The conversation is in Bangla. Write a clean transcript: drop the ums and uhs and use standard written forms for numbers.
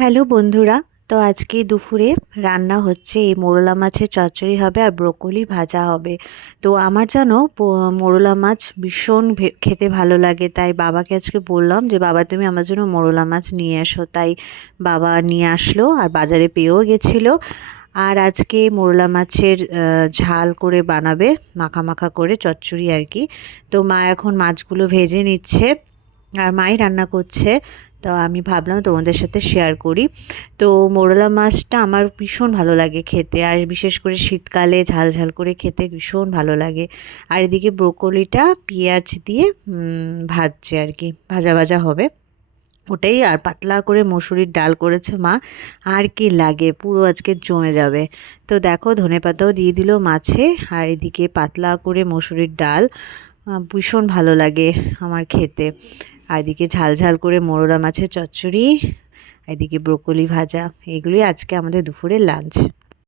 হ্যালো বন্ধুরা। তো আজকে দুপুরে রান্না হচ্ছে এই মোরলা মাছের চচ্চড়ি হবে আর ব্রোকলি ভাজা হবে। তো আমার জানো মোরলা মাছ ভীষণ খেতে ভালো লাগে, তাই বাবাকে আজকে বললাম যে বাবা তুমি আমার জন্য মোরলা মাছ নিয়ে এসো। তাই বাবা নিয়ে আসলো আর বাজারে পেয়েও গেছিলো। আর আজকে মোরলা মাছের ঝাল করে বানাবে, মাখা মাখা করে চচ্চড়ি আর কি। তো মা এখন মাছগুলো ভেজে নিচ্ছে আর মাই রান্না করছে। তো আমি ভাবলাম তোমাদের সাথে শেয়ার করি। তো মোরলা মাছটা আমার ভীষণ ভালো লাগে খেতে, আর বিশেষ করে শীতকালে ঝাল ঝাল করে খেতে ভীষণ ভালো লাগে। আর এদিকে ব্রোকলিটা পেঁয়াজ দিয়ে ভাজছে আর কি, ভাজা ভাজা হবে ওটাই। আর পাতলা করে মসুরির ডাল করেছে মা, আর কি লাগে, পুরো আজকে জমে যাবে। তো দেখো ধনেপাতাও দিয়ে দিল মাছে, আর এদিকে পাতলা করে মসুরির ডাল ভীষণ ভালো লাগে আমার খেতে। আর এদিকে ঝাল ঝাল করে মোরলা মাছের চচ্চড়ি, এদিকে ব্রোকলি ভাজা, এগুলোই আজকে আমাদের দুপুরের লাঞ্চ।